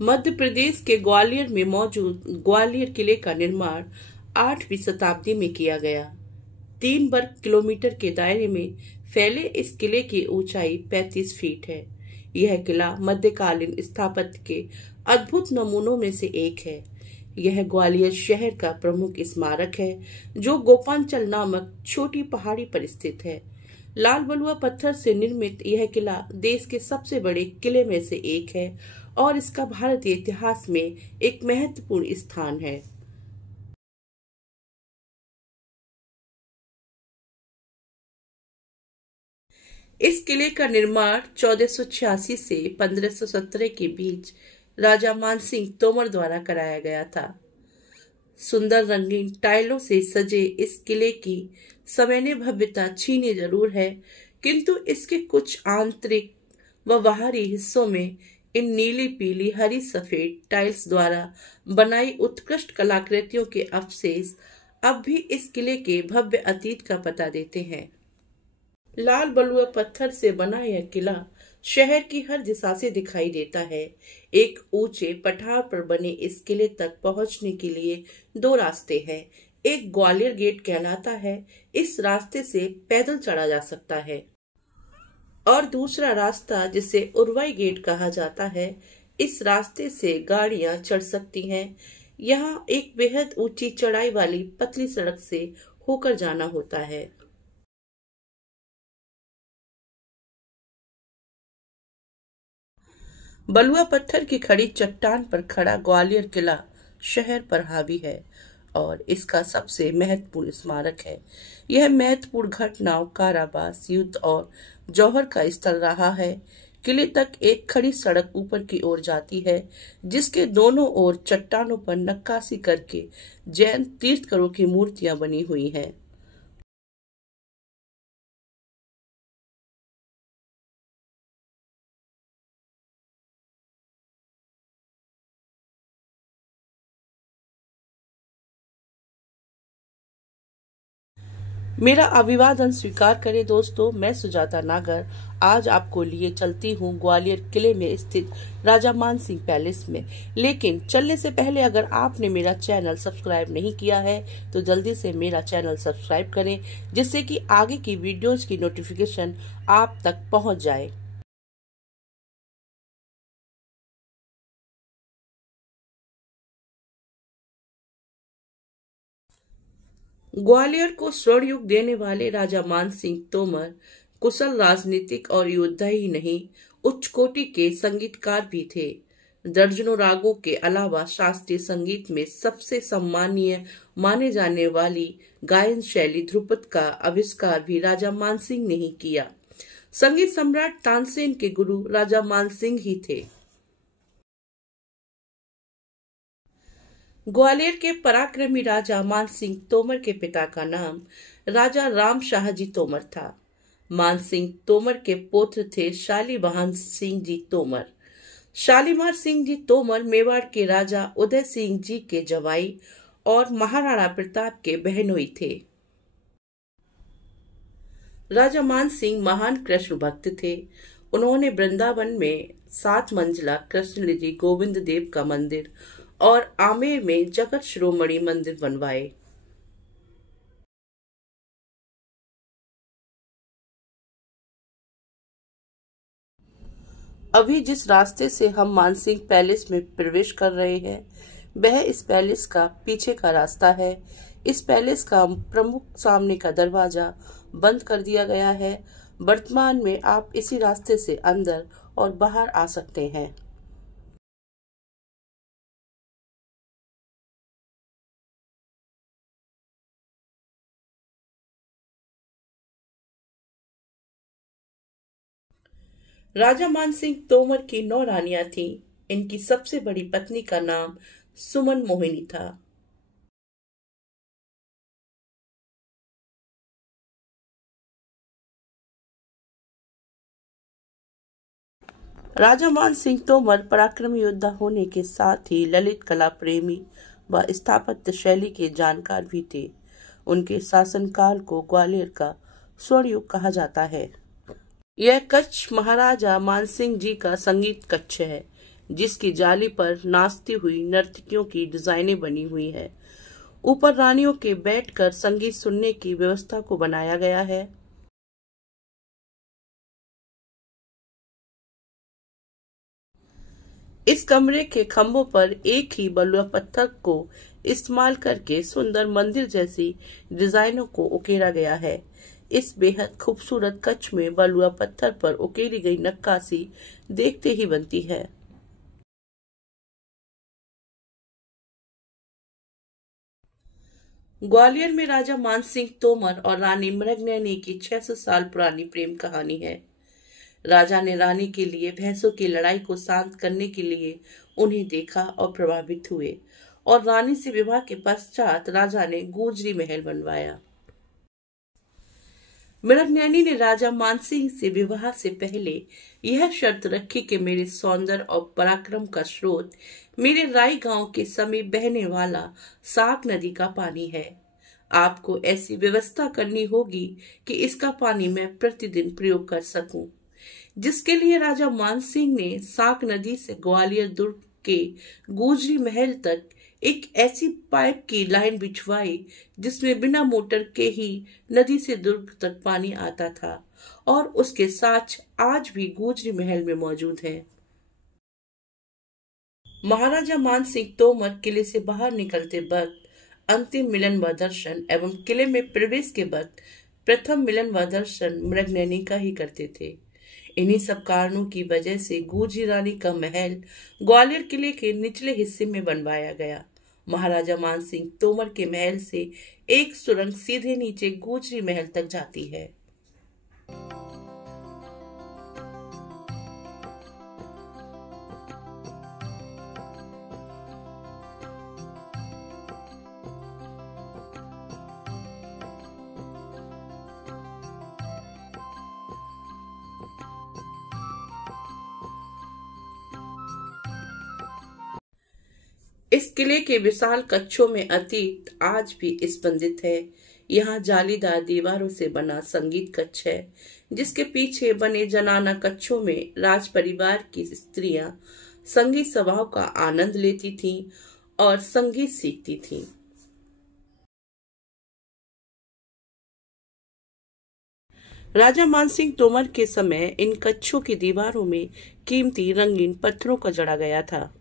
मध्य प्रदेश के ग्वालियर में मौजूद ग्वालियर किले का निर्माण 8वीं शताब्दी में किया गया। 3 वर्ग किलोमीटर के दायरे में फैले इस किले की ऊंचाई 35 फीट है। यह किला मध्यकालीन स्थापत्य के अद्भुत नमूनों में से एक है। यह ग्वालियर शहर का प्रमुख स्मारक है, जो गोपांचल नामक छोटी पहाड़ी पर स्थित है। लाल बलुआ पत्थर से निर्मित यह किला देश के सबसे बड़े किले में से एक है और इसका भारतीय इतिहास में एक महत्वपूर्ण स्थान है। इस किले का निर्माण 1486 से 1517 के बीच राजा मानसिंह तोमर द्वारा कराया गया था। सुंदर रंगीन टाइलों से सजे इस किले की सवैन्य भव्यता छीनी जरूर है, किंतु इसके कुछ आंतरिक व बाहरी हिस्सों में इन नीली पीली हरी सफेद टाइल्स द्वारा बनाई उत्कृष्ट कलाकृतियों के अवशेष अब भी इस किले के भव्य अतीत का पता देते हैं। लाल बलुआ पत्थर से बना यह किला शहर की हर दिशा से दिखाई देता है। एक ऊंचे पठार पर बने इस किले तक पहुंचने के लिए 2 रास्ते हैं। एक ग्वालियर गेट कहलाता है, इस रास्ते से पैदल चढ़ा जा सकता है, और दूसरा रास्ता जिसे उरवाई गेट कहा जाता है, इस रास्ते से गाड़ियां चढ़ सकती हैं। यहाँ एक बेहद ऊंची चढ़ाई वाली पतली सड़क से होकर जाना होता है। बलुआ पत्थर की खड़ी चट्टान पर खड़ा ग्वालियर किला शहर पर हावी है और इसका सबसे महत्वपूर्ण स्मारक है। यह महत्वपूर्ण घटनाओं, कारावास, युद्ध और जौहर का स्थल रहा है। किले तक एक खड़ी सड़क ऊपर की ओर जाती है, जिसके दोनों ओर चट्टानों पर नक्काशी करके जैन तीर्थंकरों की मूर्तियां बनी हुई हैं। मेरा अभिवादन स्वीकार करें दोस्तों, मैं सुजाता नागर आज आपको लिए चलती हूँ ग्वालियर किले में स्थित राजा मानसिंह पैलेस में। लेकिन चलने से पहले अगर आपने मेरा चैनल सब्सक्राइब नहीं किया है तो जल्दी से मेरा चैनल सब्सक्राइब करें, जिससे कि आगे की वीडियोज की नोटिफिकेशन आप तक पहुँच जाए। ग्वालियर को स्वर्ण युग देने वाले राजा मानसिंह तोमर कुशल राजनीतिक और योद्धा ही नहीं, उच्च कोटि के संगीतकार भी थे। दर्जनों रागों के अलावा शास्त्रीय संगीत में सबसे सम्मानीय माने जाने वाली गायन शैली ध्रुपद का आविष्कार भी राजा मानसिंह ने ही किया। संगीत सम्राट तानसेन के गुरु राजा मानसिंह ही थे। ग्वालियर के पराक्रमी राजा मानसिंह तोमर के पिता का नाम राजा राम शाहजी तोमर था। मानसिंह तोमर के पौत्र थे शालीवाहन सिंह जी तोमर। शालीमार सिंह जी तोमर मेवाड़ के राजा उदय सिंह जी के जवाई और महाराणा प्रताप के बहनोई थे। राजा मानसिंह महान कृष्ण भक्त थे। उन्होंने वृंदावन में 7 मंजिला कृष्ण जी गोविंद देव का मंदिर और आमेर में जगत शिरोमणि मंदिर बनवाए। अभी जिस रास्ते से हम मानसिंह पैलेस में प्रवेश कर रहे हैं, वह इस पैलेस का पीछे का रास्ता है। इस पैलेस का प्रमुख सामने का दरवाजा बंद कर दिया गया है। वर्तमान में आप इसी रास्ते से अंदर और बाहर आ सकते हैं। राजा मानसिंह तोमर की 9 रानियां थीं। इनकी सबसे बड़ी पत्नी का नाम सुमन मोहिनी था। राजा मानसिंह तोमर पराक्रमी योद्धा होने के साथ ही ललित कला प्रेमी व स्थापत्य शैली के जानकार भी थे। उनके शासनकाल को ग्वालियर का स्वर्ण युग कहा जाता है। यह कच्छ महाराजा मानसिंह जी का संगीत कच्छ है। जिसकी जाली पर नाचती हुई नर्तकियों की डिजाइनें बनी हुई है। ऊपर रानियों के बैठकर संगीत सुनने की व्यवस्था को बनाया गया है। इस कमरे के खंभों पर एक ही बलुआ पत्थर को इस्तेमाल करके सुंदर मंदिर जैसी डिजाइनों को उकेरा गया है। इस बेहद खूबसूरत कच्छ में बलुआ पत्थर पर उकेरी गई नक्काशी देखते ही बनती है। ग्वालियर में राजा मानसिंह तोमर और रानी मृगनयनी की 600 साल पुरानी प्रेम कहानी है। राजा ने रानी के लिए भैंसों की लड़ाई को शांत करने के लिए उन्हें देखा और प्रभावित हुए, और रानी से विवाह के पश्चात राजा ने गुजरी महल बनवाया। मृगनयनी ने राजा मानसिंह से विवाह से पहले यह शर्त रखी कि मेरे सौंदर्य और पराक्रम का स्रोत मेरे राई गांव के समीप बहने वाला साक नदी का पानी है। आपको ऐसी व्यवस्था करनी होगी कि इसका पानी मैं प्रतिदिन प्रयोग कर सकूं, जिसके लिए राजा मानसिंह ने साक नदी से ग्वालियर दुर्ग के गुजरी महल तक एक ऐसी पाइप की लाइन बिछवाई जिसमें बिना मोटर के ही नदी से दुर्ग तक पानी आता था, और उसके साक्ष्य आज भी गुजरी महल में मौजूद हैं। महाराजा मानसिंह तोमर किले से बाहर निकलते वक्त अंतिम मिलन व दर्शन एवं किले में प्रवेश के वक्त प्रथम मिलन व दर्शन मृगनयनी का ही करते थे। इन्हीं सब कारणों की वजह से गुजरी रानी का महल ग्वालियर किले के निचले हिस्से में बनवाया गया। महाराजा मानसिंह तोमर के महल से एक सुरंग सीधे नीचे गुजरी महल तक जाती है। इस किले के विशाल कक्षों में अतीत आज भी स्पंदित है। यहाँ जालीदार दीवारों से बना संगीत कक्ष है, जिसके पीछे बने जनाना कक्षों में राज परिवार की स्त्रियां संगीत सभाओं का आनंद लेती थीं और संगीत सीखती थीं। राजा मानसिंह तोमर के समय इन कक्षों की दीवारों में कीमती रंगीन पत्थरों का जड़ा गया था।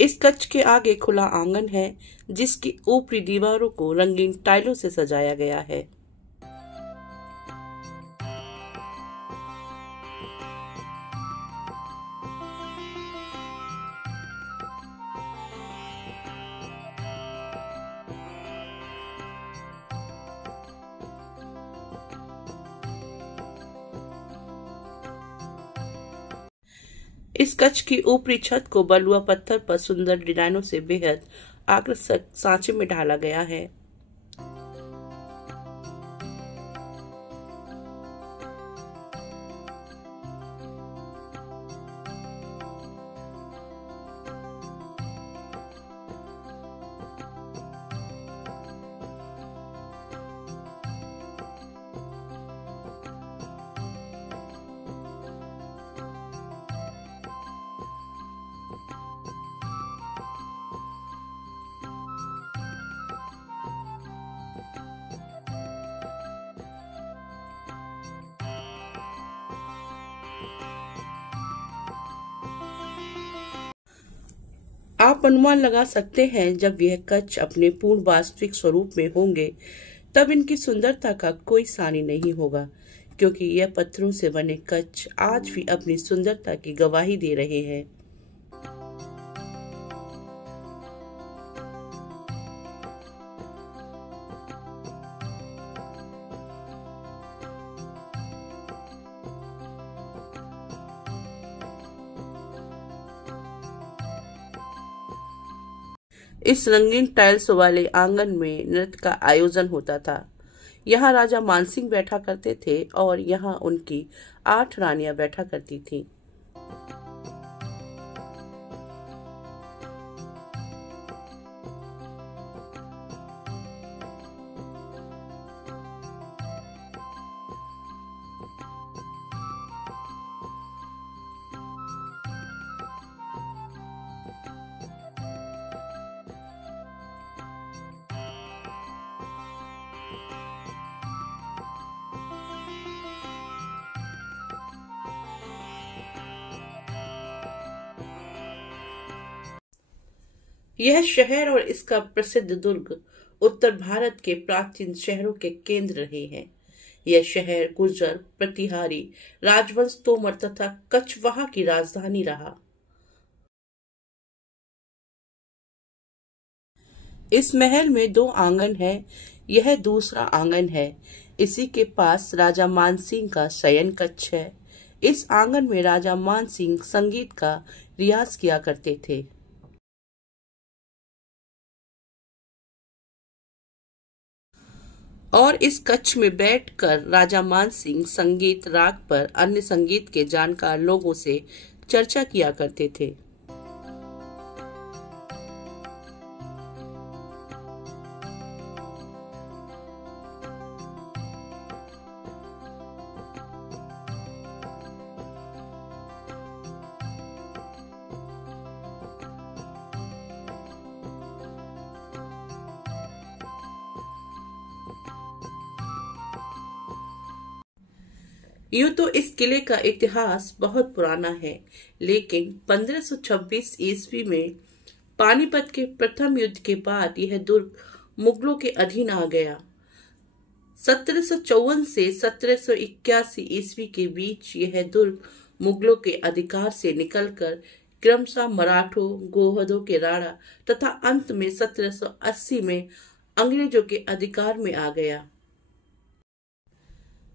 इस कक्ष के आगे खुला आंगन है, जिसकी ऊपरी दीवारों को रंगीन टाइलों से सजाया गया है। इस कक्ष की ऊपरी छत को बलुआ पत्थर पर सुंदर डिजाइनों से बेहद आकर्षक सांचे में ढाला गया है। आप अनुमान लगा सकते हैं, जब यह कच्छ अपने पूर्ण वास्तविक स्वरूप में होंगे तब इनकी सुंदरता का कोई सानी नहीं होगा, क्योंकि यह पत्थरों से बने कच्छ आज भी अपनी सुंदरता की गवाही दे रहे हैं। इस रंगीन टाइल्स वाले आंगन में नृत्य का आयोजन होता था। यहाँ राजा मानसिंह बैठा करते थे और यहाँ उनकी 8 रानियां बैठा करती थीं। यह शहर और इसका प्रसिद्ध दुर्ग उत्तर भारत के प्राचीन शहरों के केंद्र रहे हैं। यह शहर गुर्जर, प्रतिहारी, राजवंश तोमर तथा कछवाहा की राजधानी रहा। इस महल में 2 आंगन है। यह दूसरा आंगन है। इसी के पास राजा मानसिंह का शयन कक्ष है। इस आंगन में राजा मानसिंह संगीत का रियाज किया करते थे। और इस कक्ष में बैठकर राजा मानसिंह संगीत राग पर अन्य संगीत के जानकार लोगों से चर्चा किया करते थे। यूं तो इस किले का इतिहास बहुत पुराना है, लेकिन 1526 ईस्वी में पानीपत के प्रथम युद्ध के बाद यह दुर्ग मुगलों के अधीन आ गया। 1754 से 1781 ईस्वी के बीच यह दुर्ग मुगलों के अधिकार से निकलकर क्रमशः मराठों, गोहदों के राणा तथा अंत में 1780 में अंग्रेजों के अधिकार में आ गया।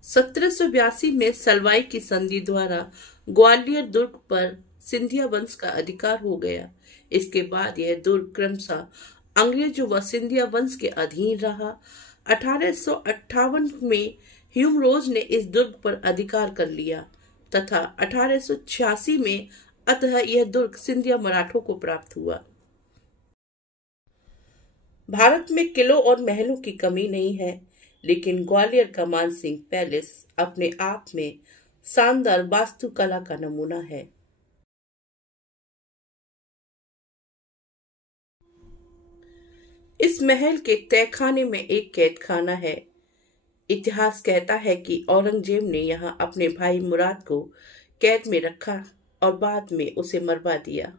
1782 में सलवाई की संधि द्वारा ग्वालियर दुर्ग पर सिंधिया वंश का अधिकार हो गया। इसके बाद यह दुर्ग क्रमशः अंग्रेजों व सिंधिया वंश के अधीन रहा। 1858 में ह्यूमरोज ने इस दुर्ग पर अधिकार कर लिया तथा 1886 में अतः यह दुर्ग सिंधिया मराठों को प्राप्त हुआ। भारत में किलों और महलों की कमी नहीं है, लेकिन ग्वालियर का मानसिंह पैलेस अपने आप में शानदार वास्तुकला का नमूना है। इस महल के तहखाने में एक कैदखाना है। इतिहास कहता है कि औरंगजेब ने यहाँ अपने भाई मुराद को कैद में रखा और बाद में उसे मरवा दिया।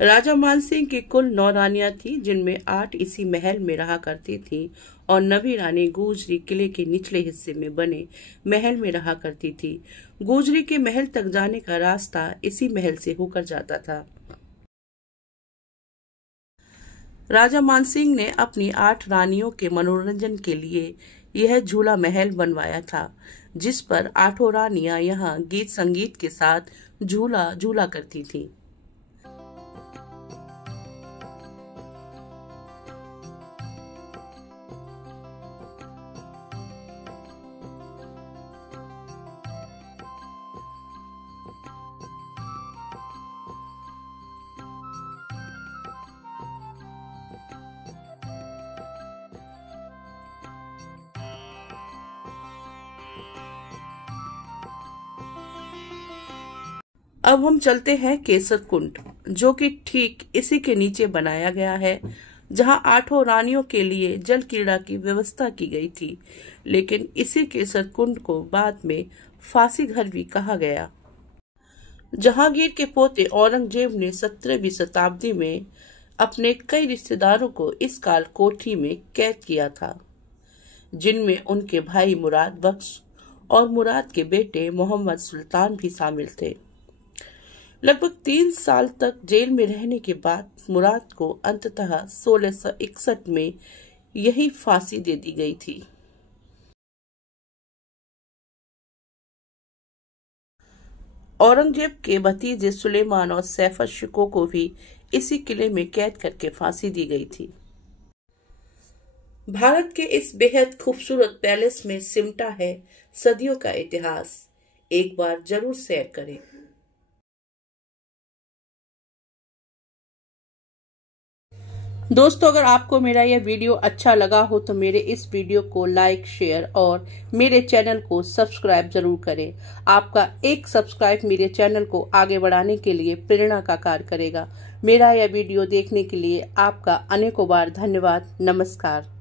राजा मानसिंह की कुल 9 रानियां थी, जिनमें 8 इसी महल में रहा करती थी और 9वीं रानी गुजरी किले के निचले हिस्से में बने महल में रहा करती थी। गुजरी के महल तक जाने का रास्ता इसी महल से होकर जाता था। राजा मानसिंह ने अपनी 8 रानियों के मनोरंजन के लिए यह झूला महल बनवाया था, जिस पर 8 रानियां यहाँ गीत संगीत के साथ झूला झूला करती थीं। अब हम चलते हैं केसर कुंड, जो कि ठीक इसी के नीचे बनाया गया है, जहां 8 रानियों के लिए जल क्रीड़ा की व्यवस्था की गई थी। लेकिन इसी केसर कुंड को बाद में फांसी घर भी कहा गया। जहांगीर के पोते औरंगजेब ने 17वीं शताब्दी में अपने कई रिश्तेदारों को इस काल कोठरी में कैद किया था, जिनमें उनके भाई मुराद बख्श और मुराद के बेटे मोहम्मद सुल्तान भी शामिल थे। लगभग 3 साल तक जेल में रहने के बाद मुराद को अंततः 1661 में यही फांसी दे दी गई थी। औरंगजेब के भतीजे सुलेमान और सैफर शिको को भी इसी किले में कैद करके फांसी दी गई थी। भारत के इस बेहद खूबसूरत पैलेस में सिमटा है सदियों का इतिहास। एक बार जरूर सैर करें। दोस्तों, अगर आपको मेरा यह वीडियो अच्छा लगा हो तो मेरे इस वीडियो को लाइक, शेयर और मेरे चैनल को सब्सक्राइब जरूर करें। आपका एक सब्सक्राइब मेरे चैनल को आगे बढ़ाने के लिए प्रेरणा का कार्य करेगा। मेरा यह वीडियो देखने के लिए आपका अनेकों बार धन्यवाद। नमस्कार।